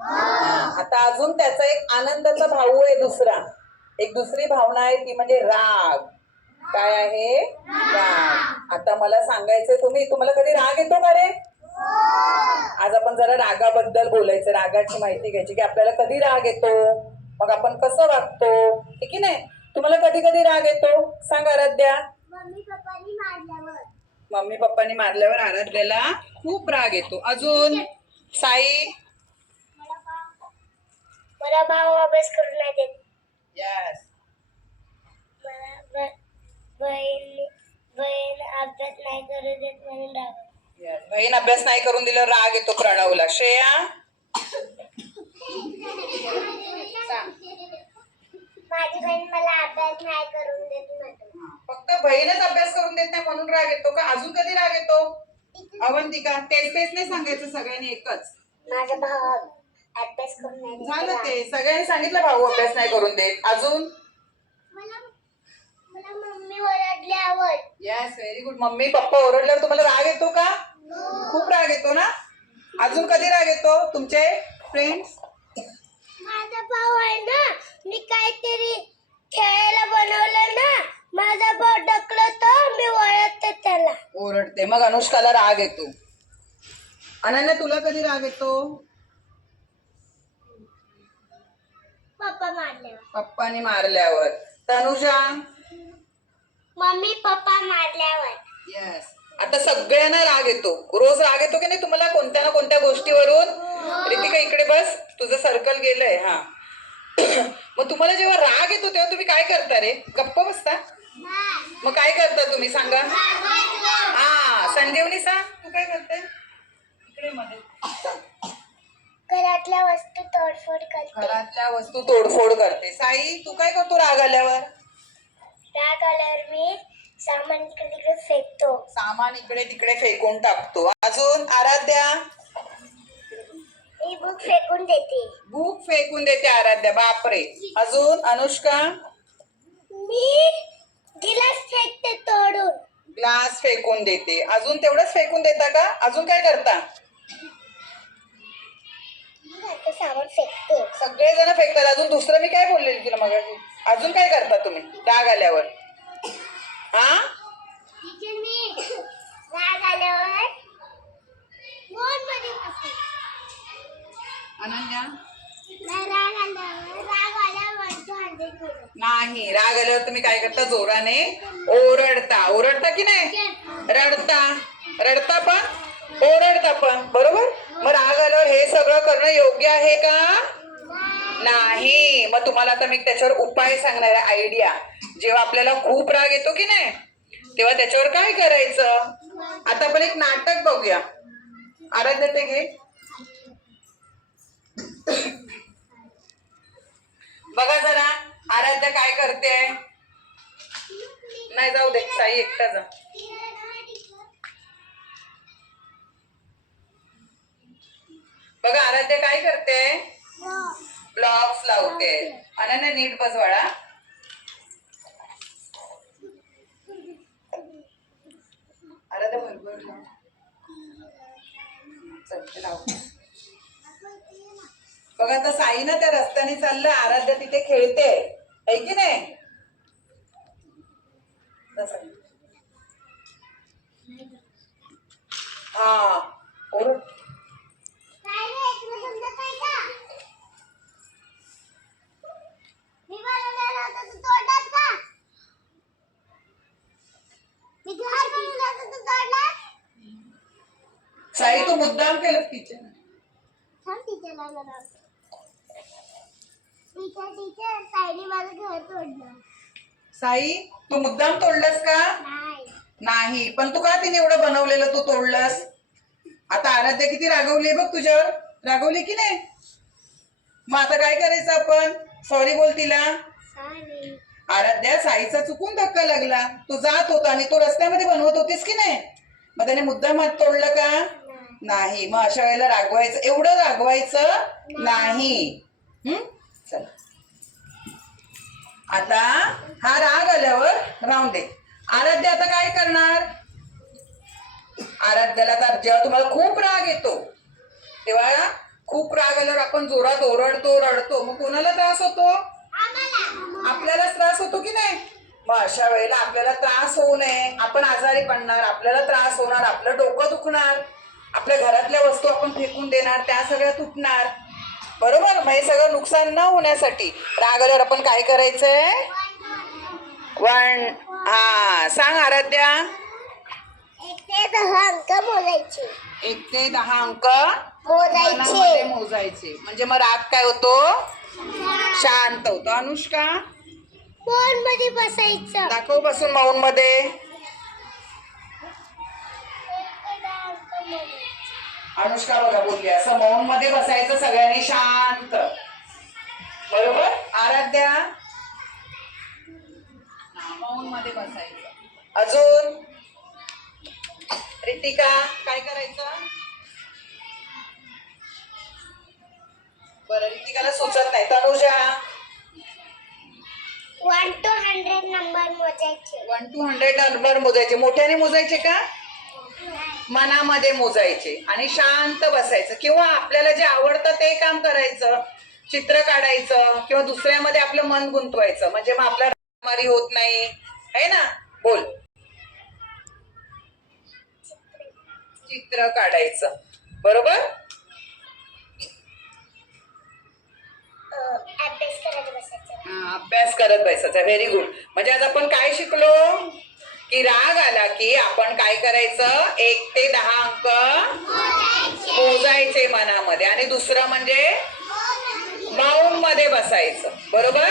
आता अजून त्याचा एक आनंदाचा भाऊ आहे दुसरा, एक दुसरी भावना आहे ती म्हणजे राग. काय आहे? राग. आता मला सांगायचंय तुम्हाला कधी राग येतो का रे? आज आपण जरा रागाबद्दल बोलायचं, रागाची माहिती घ्यायची की आपल्याला कधी राग येतो, मग आपण कसं वागतो, हे की नाही. तुम्हाला कधी कधी राग येतो? सांग आराध्या. मम्मी पप्पांनी मारल्यावर आराध्याला खूप राग येतो. अजून साई. मला भाऊ अभ्यास करून नाही देत. यस. मला बहीण अभ्यास नाही करू देत म्हणून राग. बहीण अभ्यास नाही करून दिल्यावर राग येतो प्रणवला. श्रेया. माझी बहीण मला अभ्यास नाही करून देत म्हणून. फक्त बहीणच अभ्यास करून देत नाही म्हणून राग येतो का? अजून कधी राग येतो? अवंतिका. तेच नाही सांगायचं सगळ्यांनी, एकच. माझा भाऊ अभ्यास करून नाही देत. झालं ते सगळ्यांनी सांगितलं, भाऊ अभ्यास नाही करून देत. अजून मला मम्मी ओरडल्यावर. Yes, very good. Mummy papa ओरडल्यावर तुम्हाला राग येतो का? खूप राग येतो ना. अजून कधी राग येतो तुमचे फ्रेंड्स? माझा भाऊ आहे ना, मी काहीतरी खेळायला बनवलं ना, माझा भाऊ ढकलतो, मी ओरडते त्याला. ओरडते. मग अनुष्काला राग येतो. अनन्या तुला कधी राग येतो? पप्पा मारल्यावर. पप्पानी मारल्यावर. तनुजा. Mummy papa मारल्यावर. यस. आता सगळ्यांना राग येतो. रोज राग येतो की नाही तुम्हाला कोणत्या ना कोणत्या गोष्टीवरून? रितिका इकडे बस, तुझं सर्कल गेलंय. हा. मग तुम्हाला जेव्हा राग येतो तेव्हा तुम्ही काय करता रे? गप्प बसता? मग काय करता तुम्ही सांगा? हा, संजीवनी सांग, तू काय करते? इकडे मध्ये. घरातल्या वस्तू तोडफोड करते. घरातल्या वस्तू तोडफोड करते. साई तू काय करतो राग आल्यावर? राग आल्यावर मी सामान इकडे तिकडे फेकतो. सामान इकडे तिकडे फेकून टाकतो. अजून आराध्या. मी बुक फेकून देते. बुक फेकून देते आराध्या. बापरे. अजून अनुष्का. मी गिलास फेकते तोडून. ग्लास फेकून देते. अजून तेवढंच फेकून देता का? अजून काय करता? सामान फेकते. सगळे जण फेकतात. अजून दुसरं मी काय बोललेली तुला मग? अजून काय करता तुम्ही राग आल्यावर? हा, मी राग आल्यावर फोन मध्ये बसते. अनन्या. राग आल्यावर नाही, राग आल्यावर तुम्ही काय करता? जोराने ओरडता. ओरडता की नाही? रडता. रडता पण ओरडता पण, बरोबर. मग राग आल्यावर हे सगळं करणं योग्य आहे का? नाही. मग तुम्हाला आता मी त्याच्यावर उपाय सांगणार आहे, आयडिया. जेव्हा आपल्याला खूप राग येतो की नाही तेव्हा त्याच्यावर काय करायचं? आता आपण एक नाटक बघूया. आराध्या ते घे. बघा जरा आराध्या काय करते. नाही जाऊ दे, साई एकटा जा. बघा आराध्या काय करते? ब्लॉक्स लावते. अनन्या नीट बस बाळा. आराध्या भरभर लाव. बघा आता साई ना त्या रस्त्याने चाललं, आराध्या तिथे खेळते आहे की नाही? हा, ओरड. साई तू मुद्दाम केलं किचन. साई तू मुद्दाम तोडलंस का? नाही. पण तू का तिने एवढं बनवलेलं तू तोडलंस? आता आराध्या किती रागवली बघ तुझ्यावर. रागवली की नाही? मग आता काय करायचं आपण? सॉरी बोल तिला. आराध्या, साईचा चुकून धक्का लागला. तू जात होता आणि तो रस्त्यामध्ये बनवत होतीस की नाही? मग त्याने मुद्दाम हात तोडलं का? नाही. मग अशा वेळेला रागवायचं, एवढं रागवायचं नाही. चल आता हा राग आल्यावर राहून दे. आराध्या आता काय करणार? आराध्याला तर जेव्हा तुम्हाला खूप राग येतो तेव्हा खूप राग आल्यावर आपण जोरात ओरडतो, रडतो, मग कोणाला त्रास होतो? आपल्यालाच त्रास होतो की नाही? मग अशा वेळेला आपल्याला त्रास होऊ नये, आपण आजारी पडणार, आपल्याला त्रास होणार, आपलं डोकं दुखणार, आपल्या घरातल्या वस्तू आपण फेकून देणार, त्या सगळ्या तुटणार, बरोबर? मग हे सगळं नुकसान न होण्यासाठी राग आल्यावर आपण काय करायचंय? हा सांग आराध्या. 1 ते 10 अंक बोलायचे. 1 ते 10 अंक मोजायचे. मनामध्ये मोजायचे. म्हणजे मग राग काय होतो? शांत होतो. अनुष्का फोन मध्ये बसायचं. दाखव बसून मौन मध्ये. 1 ते 10 अंक बोलायचे. अनुष्का बघा बोलली असं मौन मध्ये बसायचं सगळ्यांनी शांत, बरोबर? आराध्या मौन मध्ये बसायचं. अजून रितिका काय करायचं? बरं रितिकाला सुचत नाही. तनुजा 1 to 100 नंबर मोजायचे. 1 to 100 नंबर मोजायचे. मोठ्याने मोजायचे का? मनामध्ये मोजायचे आणि शांत बसायचं, किंवा आपल्याला जे आवडतं ते काम करायचं, चित्र काढायचं किंवा दुसऱ्यामध्ये आपलं मन गुंतवायचं, म्हणजे मग आपला रागमारी होत नाही, है ना? बोल. चित्र काढायचं, बरोबर? अभ्यास करत बसायचं. अभ्यास करत बसायचा. Very good. म्हणजे आज आपण काय शिकलो? की राग आला की आपण काय करायचं? 1 ते 10 अंक मोजायचे मनामध्ये, आणि दुसरं म्हणजे मौन मध्ये बसायचं, बरोबर?